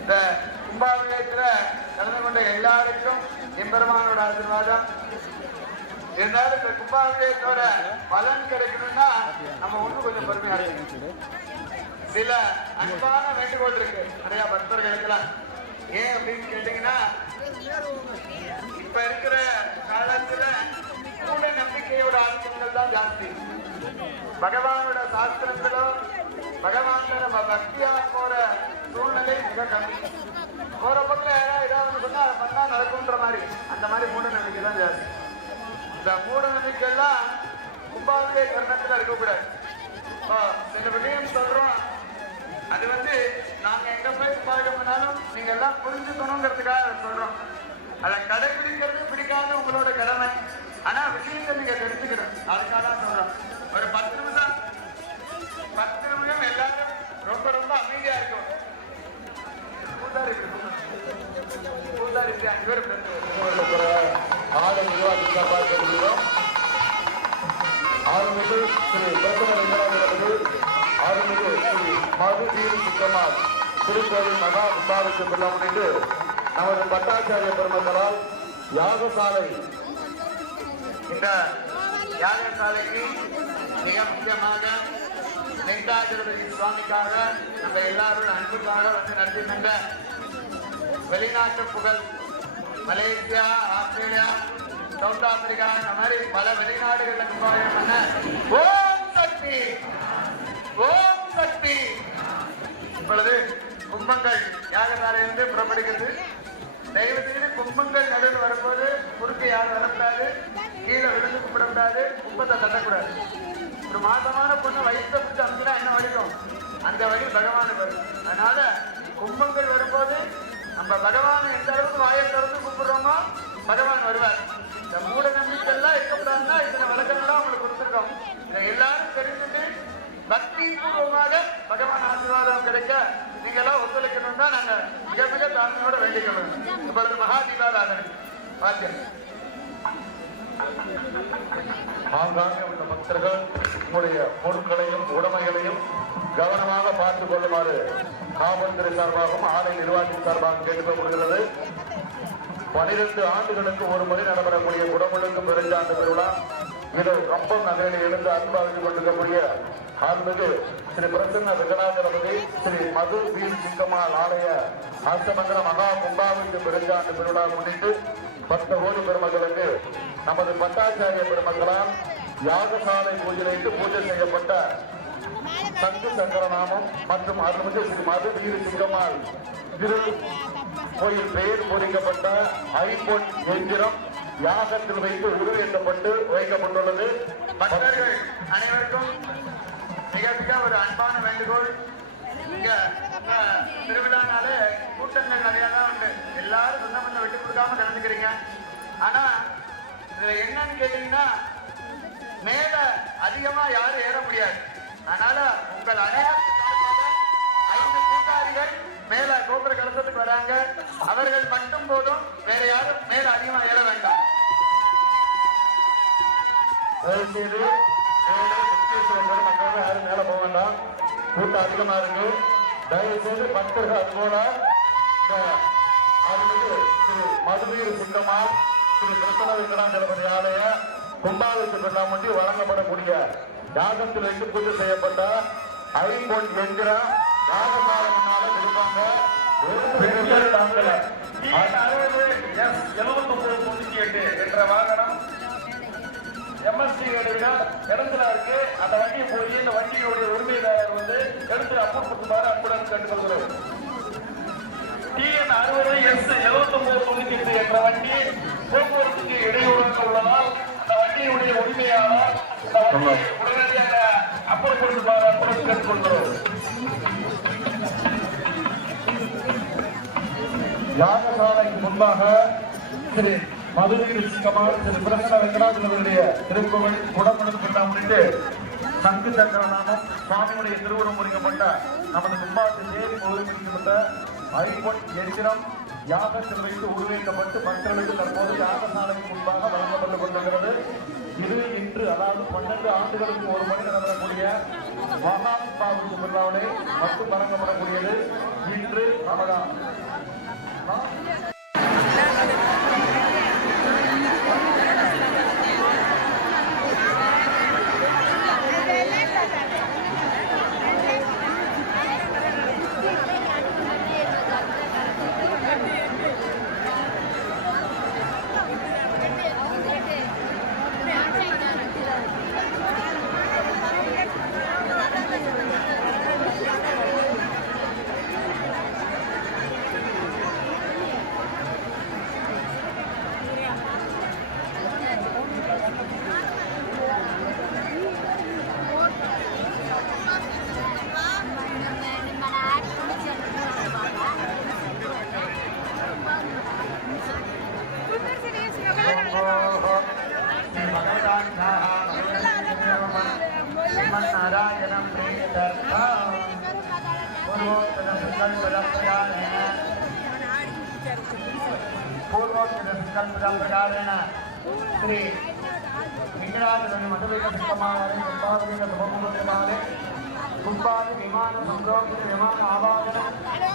இந்த கும்பாபிஷேகத்துல கலந்து கொண்ட எல்லாருக்கும் எம்பெருமானோட ஆசீர்வாதம் இருந்தாலும் இந்த கும்பாபிஷேகத்தோட பலன் கிடைக்கணும்னா நம்ம ஒண்ணு கொஞ்சம் பொறுமையா சில அன்பான வேண்டுகோள் இருக்கு நிறைய பக்தர்களுக்கெல்லாம் ஏன் அப்படின்னு கேட்டீங்கன்னா இப்ப இருக்கிற காலத்துல மூட ஆதிக்கங்கள் தான் ஜாஸ்தி. பகவானோட சாஸ்திரத்திலோ பகவான்ல நம்ம பக்தியா போற சூழ்நிலை மிக கம்மி. போற பக்கம் யாராவது ஏதாவது சொன்னா அதை பண்ணா நடக்கும்ன்ற மாதிரி. அந்த மாதிரி மூட நம்பிக்கை தான் ஜாஸ்தி. இந்த மூட நம்பிக்கை எல்லாம் கும்பாவிலே கர்ணத்துல இருக்கக்கூடாது சில விஷயம் சொல்றோம். அது வந்து நாங்க எங்க போய் கும்பாவிடம் பண்ணாலும் நீங்க எல்லாம் புரிஞ்சுக்கணுங்கிறதுக்காக சொல்றோம். அதை கடைபிடிக்கிறது பிடிக்காத உங்களோட கடமை. ஆனா விஷயத்தை நீங்க தெரிஞ்சுக்கணும் அதுக்காக தான் சொல்றேன் ஒரு பத்து நிமிஷம் பத்து நிமிஷம் எல்லாரும் ரொம்ப ரொம்ப அமைதியா இருக்கும் பூசாரி பூசாரிக்கு பேர் பேசுவாங்க ஆலை நிர்வாகத்தை பார்க்கிறோம் ஆறுமிகு மதுதீர் சுத்தமால் திருக்கோவில் மகா விசாரித்து கொள்ள முன்னிட்டு நமது பட்டாச்சாரிய பெருமக்களால் யாகசாலை இந்த யாகசாலைக்கு மிக முக்கியமாக வெங்கடாஜலபதி சுவாமிக்காக நம்ம எல்லாரோட அன்புக்காக வந்து நடத்தி தந்த வெளிநாட்டு புகழ் மலேசியா ஆஸ்திரேலியா சவுத் ஆப்பிரிக்கா இந்த மாதிரி பல வெளிநாடுகள் பண்ண ஓம் சக்தி ஓம் சக்தி. இப்பொழுது கும்பங்கள் யாகசாலையிலிருந்து புறப்படுகிறது. தயவு செய்து கும்பங்கள் நடுவில் வரும்போது குறுக்கு யாரும் வரக்கூடாது. கீழே விழுந்து கும்பிடக்கூடாது கும்பத்தை தட்டக்கூடாது. ஒரு மாதமான பொண்ணு வயிற்ற பிடிச்சி அமுக்கினா என்ன வலிக்கும்? அந்த வழி பகவானுக்கு வரும். அதனால கும்பங்கள் வரும்போது நம்ம பகவானை எந்த அளவுக்கு வாயை திறந்து கும்பிடுறோமோ பகவான் வருவார். இந்த மூட நம்பிக்கைலாம் இருக்கக்கூடாதுன்னா இத்தனை வழக்கங்கள்லாம் அவங்களுக்கு கொடுத்துருக்கோம். இதை எல்லாரும் தெரிஞ்சுட்டு பக்தி பூர்வமாக பகவான் ஆசீர்வாதம் கிடைக்க நீங்க எல்லாம் ஒத்துழைக்கணும்னா நாங்க மிக மிக தாழ்மையோட வேண்டிக்கணும் இப்பொழுது மகா தீபாராதனை. பாத்தியம் ஆங்காங்கே உள்ள பக்தர்கள் உங்களுடைய பொருட்களையும் உடைமைகளையும் கவனமாக பார்த்துக் கொள்ளுமாறு காவல்துறை சார்பாகவும் ஆலை நிர்வாகத்தின் சார்பாகவும் கேட்டுக்கொள்கிறது பனிரெண்டு ஆண்டுகளுக்கு ஒரு முறை நடைபெறக்கூடிய குடமுழுக்கு பெருஞ்சாண்டு திருவிழா இது கம்பம் நகரில் இருந்து அன்பாகிக் கொண்டிருக்கக்கூடிய அன்பது ஸ்ரீ பிரசன்ன வெங்கடாஜலபதி ஸ்ரீ மது வீர் சிங்கம்மாள் ஆலய அஷ்டமங்கல மகா கும்பாவிற்கு பெருஞ்சாண்டு திருவிழா முன்னிட்டு பக்த கோடி பெருமக்களுக்கு நமது பட்டாச்சாரிய பெருமக்களால் யாகசாலை பூஜைக்கு பூஜை செய்யப்பட்ட சங்கு சங்கரநாமம் மற்றும் அருள்மிகு ஸ்ரீ மது வீர் சிங்கம்மாள். திரு கோயில் பெயர் பொறிக்கப்பட்ட ஐபோன் எந்திரம் யாகத்தில் வைத்து உருவேற்றப்பட்டு வைக்கப்பட்டுள்ளது. பக்தர்கள் அனைவருக்கும் மிக மிக ஒரு அன்பான வேண்டுகோள். இங்க திருவிழானாலே கூட்டங்கள் நிறைய தான் உண்டு. எல்லாரும் சொந்த பண்ண விட்டு கொடுக்காம நடந்துக்கிறீங்க ஆனா இதுல என்னன்னு கேட்டீங்கன்னா மேல அதிகமா யாரும் ஏற முடியாது. அதனால உங்கள் அனைவருக்கும் ஐந்து பூசாரிகள் மேல கோபுர கலசத்துக்கு வராங்க. அவர்கள் மட்டும் போதும் வேற யாரும் மேல அதிகமா ஏற வேண்டாம். தயவு செய்து முக்கியத்துவ யாரும் மேல போக வேண்டாம். கூட்டம் அதிகமாக இருக்கு. தயவுசெய்து பக்தர்கள் அது போல அருள்மிகு ஸ்ரீ மதுவீர் சிங்கம்மாள் ஸ்ரீ கிருஷ்ண வெங்கடாஞ்சலபதி ஆலய கும்பாவிற்கு பெண்ணாமட்டி வழங்கப்படக்கூடிய யாகத்தில் வைத்து பூஜை செய்யப்பட்ட ஐம்பொன் என்கிற யாகசாலத்தினால இருப்பாங்க பெண்கள் தாங்கல. எழுபத்தொன்பது தொண்ணூத்தி எட்டு என்ற வாகனம் எம்எஸ்டி இடத்துல இருக்கு. அந்த வண்டியை போய் இந்த வண்டியுடைய உரிமையாளர் வந்து எடுத்து அப்புறப்படுத்துமாறு அன்புடன் கேட்டுக்கொள்கிறோம் டிஎன் அறுபது எஸ் எழுபத்தொன்பது தொண்ணூத்தி எட்டு என்ற வண்டி போக்குவரத்துக்கு இடையூறாக உள்ளதால் அந்த வண்டியுடைய உரிமையாளர் உடனடியாக வண்டியை உடனடியாக அன்புடன் கேட்டுக்கொள்கிறோம் யாகசாலைக்கு முன்பாக திரு மதுரை சிங்கமால் திரு பிரசன வெங்கடாஜலவருடைய திருக்கோவில் குடமுடன் கொண்டா முன்னிட்டு சங்கு சக்கரநாமம் சுவாமியுடைய திருவுருவம் முறிக்கப்பட்ட நமது கும்பாத்து தேவி முழுமைக்கப்பட்ட ஐம்பொன் எரிசிரம் யாகத்தில் வைத்து உருவேற்கப்பட்டு பக்தர்களுக்கு தற்போது யாகசாலைக்கு முன்பாக வழங்கப்பட்டு கொண்டிருக்கிறது. இது இன்று அதாவது பன்னெண்டு ஆண்டுகளுக்கு ஒரு மணி நடத்தக்கூடிய மகா கும்பாவுக்கு விழாவிலே மட்டும் வழங்கப்படக்கூடியது. இன்று ரமதான் శ్రీ వెంకటాచరణ మఠవికమాలే సంపాదిక శుభములే కుంభాది విమాన సంరోపిత విమాన ఆవాహన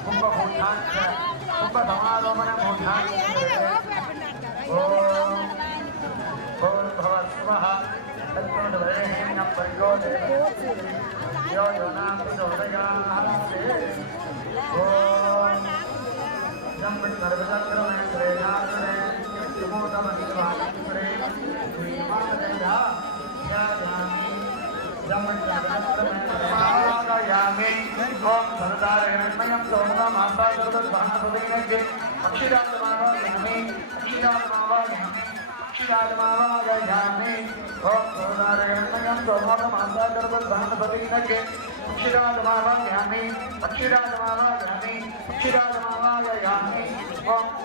కుంభభూషాంచ కుంభ సమారోహణ భూషాంచ ఓం ఓం భవ స్వహ. తత్వరేణ यामि ओम सरदार हिरण्मयम सोमनम आपादत भानपदेन जे अक्षिरात्मानो यामि अक्षिरात्मानो यामि अक्षिरात्मानो यामि ओम सरदार हिरण्मयम सोमनम आपादत भानपदेन जे अक्षिरात्मानो यामि अक्षिरात्मानो यामि ओम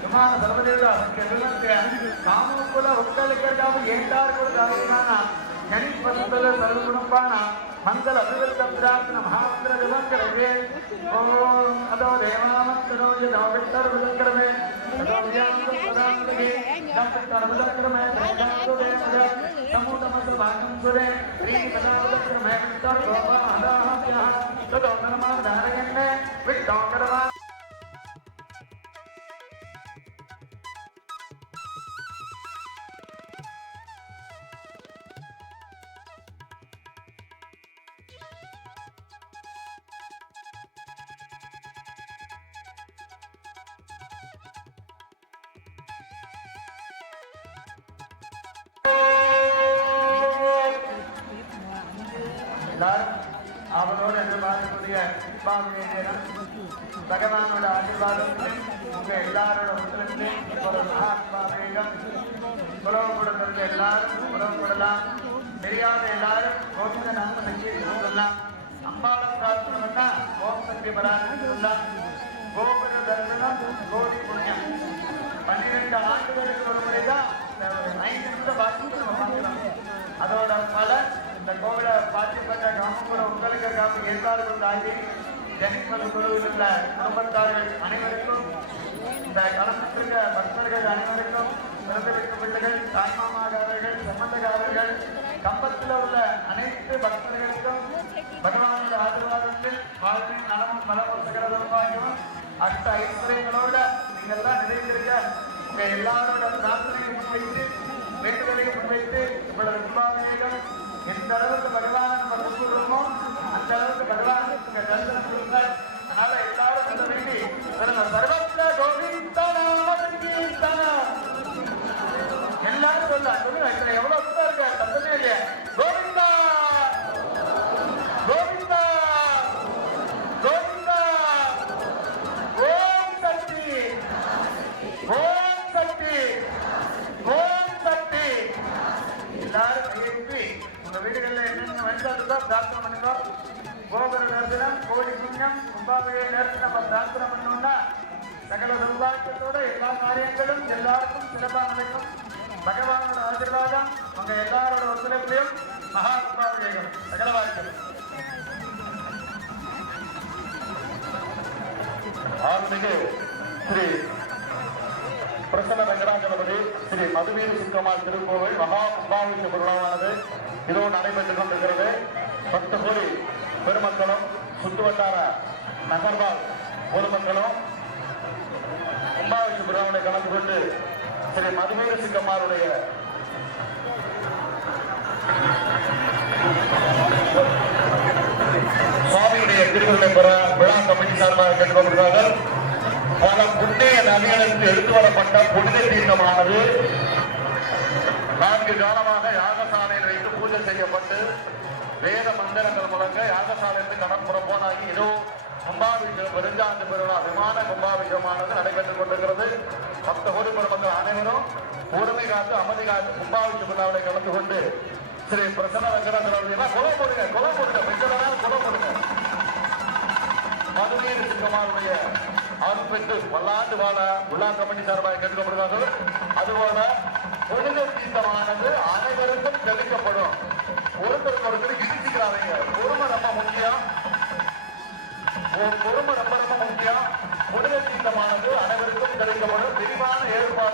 விமான சர்வதேவ காமகுல ஒக்கலுக்காக ஏண்டார்களுக்கான கணிப்பந்தல சர்வகுணப்பான மங்கள அபிவிருத்த பிரார்த்தன மகாமந்திர விவங்கரவே ஓம் அதோ தேவாமந்தரோ யதோ விட்டர் விவங்கரவே அதோ வியாந்த பதாந்தகே தப்பித்தர விவங்கரமே வேதாந்தோ வேத சமூதமந்த பாகம் சுரே ஸ்ரீ பதாந்தக்ரமே விட்டர் கோபா அதாஹ்யா ததோ நரமா தாரகண்ணே விட்டோங்கரமா எல்லாரும் அவரோடு என்று பார்க்கக்கூடிய நேரம் பகவானோட ஆசீர்வாதம் உங்க எல்லாரோட ஒத்துழைப்பு ஒரு மகாத்மா உறவு கொடுக்கிறது எல்லாரும் உறவு கொள்ளலாம் தெரியாத எல்லாரும் கோவிந்த நாம சக்தியை சொல்லலாம். அம்பாளை பிரார்த்தனை பண்ணா ஓம் சக்தி பராசக்தி சொல்லலாம். கோபுர தரிசனம் கோடி புண்ணியம். பன்னிரெண்டு ஆண்டுகளுக்கு ஒரு முறை தான் ஐந்து நிமிடம் பார்த்து நம்ம பார்க்கலாம் அதோட பலன் இந்த கோவிலை பாதிக்கப்பட்ட கிராமப்புற உங்களுக்கு காப்பு ஏற்பாடுகள் ஆகி ஜெனிப்பல் குழுவில் உள்ள குடும்பத்தார்கள் அனைவருக்கும் இந்த களப்பட்டிருக்க பக்தர்கள் அனைவருக்கும் பிறந்திருக்கும் பிள்ளைகள் தாய்மாமாகாரர்கள் சம்பந்தகாரர்கள் கம்பத்தில் உள்ள அனைத்து பக்தர்களுக்கும் பகவானுடைய ஆசீர்வாதத்தில் வாழ்வின் நலமும் மலமும் சகலதமாகவும் அஷ்ட ஐஸ்வர்யங்களோட நீங்கள் எல்லாம் நிறைந்திருக்க உங்க எல்லாரோட பிரார்த்தனையை முன்வைத்து வேண்டுதலையும் முன்வைத்து இவ்வளவு கும்பாபிஷேகம் எந்த அளவுக்கு பகவான் நம்ம கூப்பிடுறோமோ அந்த அளவுக்கு பகவான் நீங்க கொடுங்க. அதனால எல்லாரும் சொல்ல வேண்டி பிறந்த பருவம் தான் தாக்கரம் பண்ணினோம். கோபுர தரிசனம் கோடி நேரத்தில் நம்ம தாக்கரம் சகல சௌபாக்கியத்தோட எல்லா காரியங்களும் எல்லாருக்கும் சிறப்பாக நடக்கும் பகவானோட ஆசீர்வாதம் எல்லாரோட ஒத்துழைப்பையும் மகா கும்பாபிஷேகம். சகல வாழ்க்கை ஆன்மிகு ஸ்ரீ பிரசன்ன வெங்கடாஜலபதி ஸ்ரீ மதுவீர சிங்கமால் திருக்கோவில் மகா கும்பாபிஷ பொருளானது. இதோ நடைபெற்று கொண்டிருக்கிறது. வட்டார நகர்வால் பொதுமக்களும் கும்பாபிஷேக விழாவினை கலந்து கொண்டு ஸ்ரீ மதுவீர் சிங்கம்மாளுடைய சுவாமியுடைய திருவிழை பெற விழா கமிட்டி சார்பாக கேட்டுக்கொண்டிருக்கிறார்கள். பல புண்ணிய நவீனத்தில் எடுத்து வரப்பட்ட புனித தீர்க்கமானது நான்கு காலமாக யாகசாலையில் வைத்து பூஜை செய்யப்பட்டு வேத மந்திரங்கள் முழங்க யாகசாலைக்கு கடற்புறம் போனாகி இதோ கும்பாபிஷேகம் பெருஞ்சாண்டு பெருவிழா விமான கும்பாபிஷேகமானது நடைபெற்றுக் கொண்டிருக்கிறது. பக்த கோடி பெருமக்கள் அனைவரும் பொறுமை காத்து அமைதி காத்து கும்பாபிஷேக விழாவில் கலந்து கொண்டு ஸ்ரீ பிரசன்ன வெங்கடாச்சல கொலை போடுங்க கொலை போடுங்க பெண்களா கொலை போடுங்க. மதுநீர் சிங்கமாருடைய அருட்பெற்று பல்லாண்டு வாழ உள்ளா கமிட்டி சார்பாக கேட்கப்படுகிறார்கள் அதுபோல புனித தீர்த்தமானது அனைவருக்கும் தெளிக்கப்படும். ஒருத்தருக்கு ஒருத்தர் இடிச்சுக்கிறாங்க பொறுமை ரொம்ப முக்கியம். பொறுமை ரொம்ப ரொம்ப முக்கியம். புனித அனைவருக்கும் கிடைக்கப்படும் விரிவான ஏற்பாடு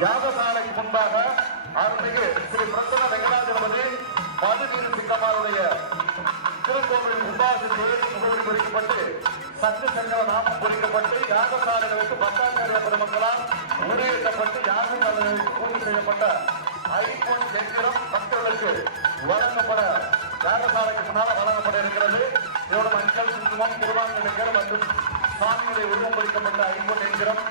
யாகசாலைக்கு முன்பாக அருள்மிகு ஸ்ரீ பிரசன்ன வெங்கடாஜலபதி மதுநீர் சிங்கமாருடைய திருக்கோவில் கும்பாசின் தொழில் முகவரி பொறிக்கப்பட்டு சத்து சங்கர நாமம் பொறிக்கப்பட்டு யாகசாலைகளுக்கு பத்தாச்சாரிய பெருமக்களால் முறையேற்றப்பட்டு யாகசாலைகளுக்கு பூர்த்தி செய்யப்பட்ட ஐபோன் எந்திரம் பக்தர்களுக்கு வழங்கப்பட யாகசாலைக்கு முன்னால் வழங்கப்பட இருக்கிறது. இதோட மஞ்சள் குங்குமம் திருவாங்கலுக்கர் மற்றும் சாமியுடைய உருவம் பொறிக்கப்பட்ட ஐபோன் எந்திரம்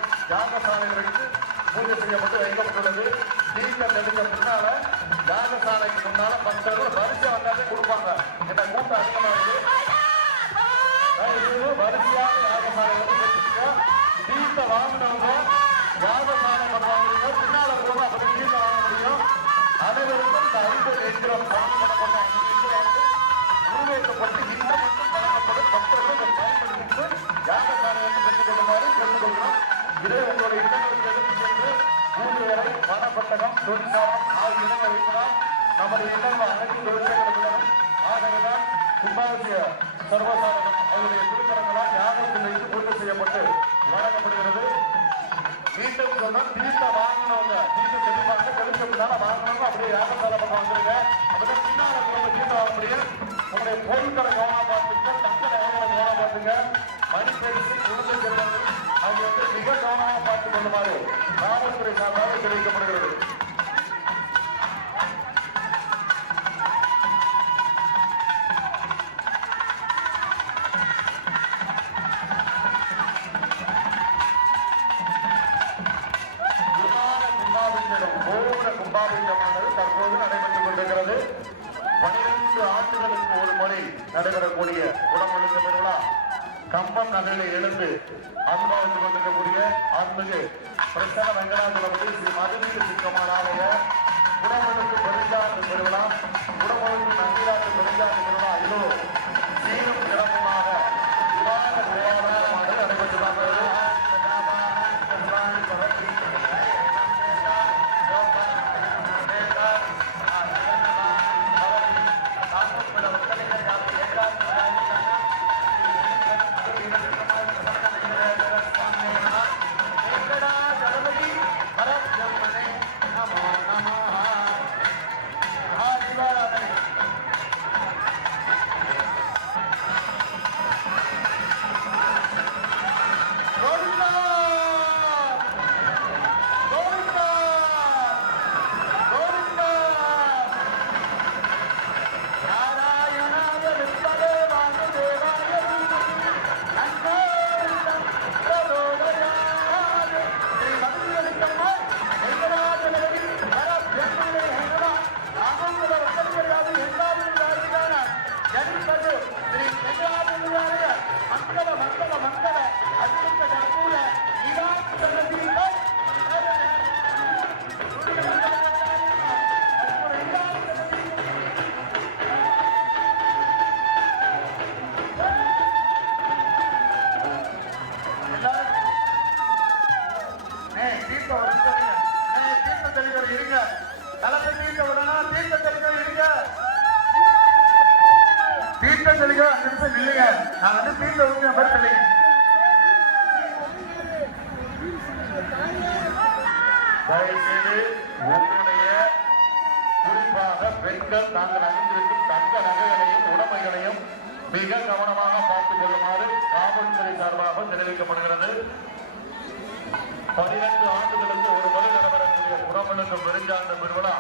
la mamá, நடைபெறக்கூடிய குடமுழுக்க பெருவிழா கம்பம் நகரில் எழுந்து அனுபவித்துக் கொண்டிருக்கக்கூடிய அன்புக்கு பிரசன வெங்கடாஜலபதி ஸ்ரீ மதுநீர் சிங்கமார் ஆலய தெளிக்க அஞ்சு நிமிஷம் இல்லைங்க நான் வந்து தீர்த்த விட்டு மாதிரி தெளிங்க தயவுசெய்து உங்களுடைய குறிப்பாக பெண்கள் தாங்கள் அணிந்திருக்கும் தங்க நகைகளையும் உடமைகளையும் மிக கவனமாக பார்த்துக் கொள்ளுமாறு காவல்துறை சார்பாக தெரிவிக்கப்படுகிறது. பதினெட்டு ஆண்டுகளுக்கு ஒரு முறை நடைபெறக்கூடிய குடமலுக்கு பெருஞ்சாண்டு பெருவிழா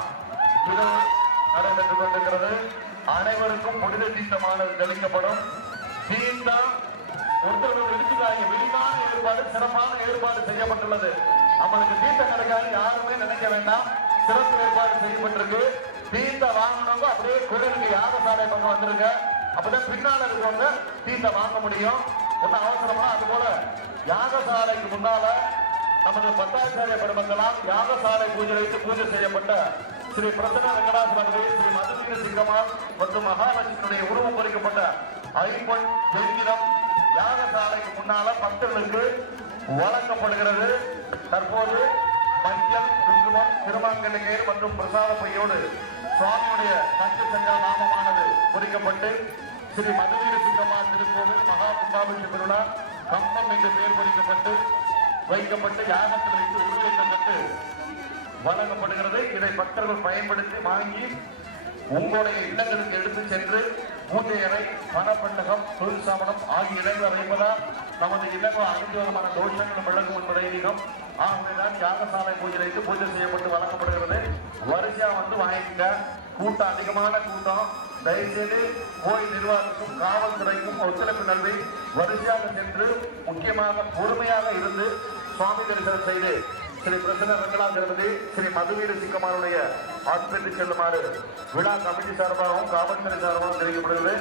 இது நடைபெற்றுக் கொண்டிருக்கிறது. அனைவருக்கும் புனித தீர்த்தமானது தெளிக்கப்படும். தீர்த்தம் ஒருத்தர் எடுத்துக்காங்க விரிவான ஏற்பாடு சிறப்பான ஏற்பாடு செய்யப்பட்டுள்ளது. நம்மளுக்கு தீர்த்தம் கிடைக்காது யாருமே நினைக்க வேண்டாம். சிறப்பு ஏற்பாடு செய்யப்பட்டிருக்கு. தீர்த்தம் வாங்கினவங்க அப்படியே கோயிலுக்கு யாகசாலை பக்கம் வந்துருங்க அப்பதான் பின்னால இருக்கவங்க தீர்த்தம் வாங்க முடியும். ஒன்னும் அவசரமா அது போல யாகசாலைக்கு முன்னால நமது பட்டாச்சாரிய பெருமக்களால் யாகசாலை பூஜை வைத்து பூஜை செய்யப்பட்ட ஸ்ரீ பிரசன்ன வெங்கடாசலபதி ஸ்ரீ மதுவீர சிங்கமால் மற்றும் மகாலட்சுமியுடைய உருவம் பொறிக்கப்பட்ட ஐம்பொன் வெங்கிடம் யாகசாலைக்கு முன்னால பக்தர்களுக்கு வழங்கப்படுகிறது. தற்போது மஞ்சள் குங்குமம் திருமாங்கல்லைக்கயிறு மற்றும் பிரசாத பையோடு சுவாமியுடைய சங்க சங்கர நாமமானது பொறிக்கப்பட்டு ஸ்ரீ மதுவீர சிங்கமா திருக்கோவில் மகா கும்பாபிஷேக திருவிழா கம்பம் என்று பெயர் பொறிக்கப்பட்டு வைக்கப்பட்டு யாகத்தில் வைத்து உருளைக்கப்பட்டு வழங்கப்படுகிறது. இதை பக்தர்கள் பயன்படுத்தி வாங்கி உங்களுடைய இல்லங்களுக்கு எடுத்து சென்று பூஜை அறை பணப்பண்டகம் தொழில் சாமனம் ஆகிய இடங்கள் வைப்பதால் நமது இல்லங்கள் அனைத்து விதமான தோஷங்களும் விளங்கும் என்பதை அதிகம் ஆகவேதான் யாகசாலை பூஜை வைத்து பூஜை செய்யப்பட்டு வழங்கப்படுகிறது. வரிசையா வந்து வாங்கிக்க கூட்டம் அதிகமான கூட்டம். தயவுசெய்து கோயில் நிர்வாகத்துக்கும் காவல்துறைக்கும் ஒத்துழைப்பு நல்வி வரிசையாக சென்று முக்கியமாக பொறுமையாக இருந்து சுவாமி தரிசனம் செய்து ஸ்ரீ பிரசன்ன வெங்கடாதிபதி ஸ்ரீ மதுவீர சிங்கமாருடைய ஆஸ்பத்திரி செல்லுமாறு விழா கமிட்டி சார்பாகவும் காவல்துறை சார்பாகவும் தெரிவிக்கப்படுகிறது.